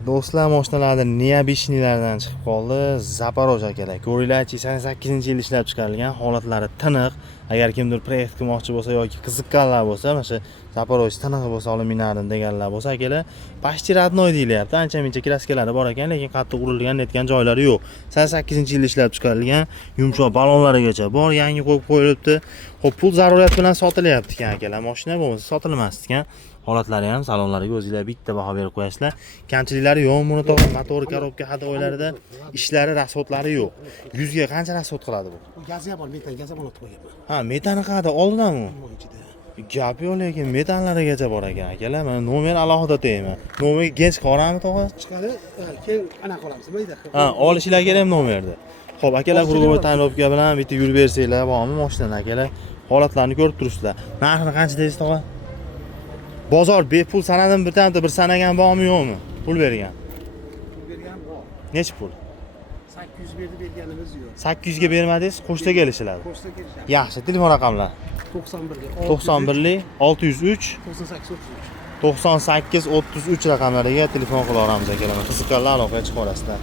Do'stlar, mashinalarda neobishnilardan chiqib qoldi. Zaporoj akalar. Ko'ringlarchi, 88-yil ishlab chiqarilgan, holatlari tiniq. Agar kimdir proyekt qilmoqchi bo'lsa yoki qiziqqanlar bo'lsa, mana shu Zaporoj tiniq bo'lsa olib minardim deganlar bo'lsa, akalar, почти родной deyilyapti. Ancha-muncha kraskalari bor ekan, lekin qattiq urilgan, netgan joylari yo'q. 88-yilda ishlab chiqarilgan, yumshoq balonlarigacha bor, yangi qo'yib qo'yilibdi. Xo'p, pul zaruriyat bilan sotilyapti ekan, akalar. Mashina bo'lmasa sotilmasdi ekan. Holatlari ham, salonlariga o'zingizlar bitta baho berib qo'yasizlar. Kamchiliklari yo'q, buni motor, korobka, hadovoylarida ishlari, rasxodlari yo'q. 100 ga qancha rasxod qiladi bu? Gazi ham bor, metan gazi ham olib qo'yganman. Ha, metani qada oldinami? Nima ichida? Gap yo'q, lekin metanlarigacha bor ekan, akalar. Mana nomer alohida deyman. Nomer gench qorami tog'a? Chiqadi, keyin anaqa qilamiz, mayda. Ha, olishlar kerak nomerni. Xo'p, akalar, guruh tanlovga bilan bitta yurib bersanglar, bormi mashinani, akalar? Holatlarni ko'rib turibsizlar. Narxini qancha deysiz tog'a? Bozor bepul sanadim bitamda bir sanagan bormi yo'qmi? Pul bergan. Pul bergan bor. Necha pul? 800 berganimiz yo'q. 800 ga bermadingiz, qo'shta kelishiladi. Qo'shta kelishadi. Yaxshi, telefon raqamlar. 91 603 98 33. 98 33 raqamlariga telefon qila olamiz akalar. Qiziqqanlar aloqaga chiqa olasizlar.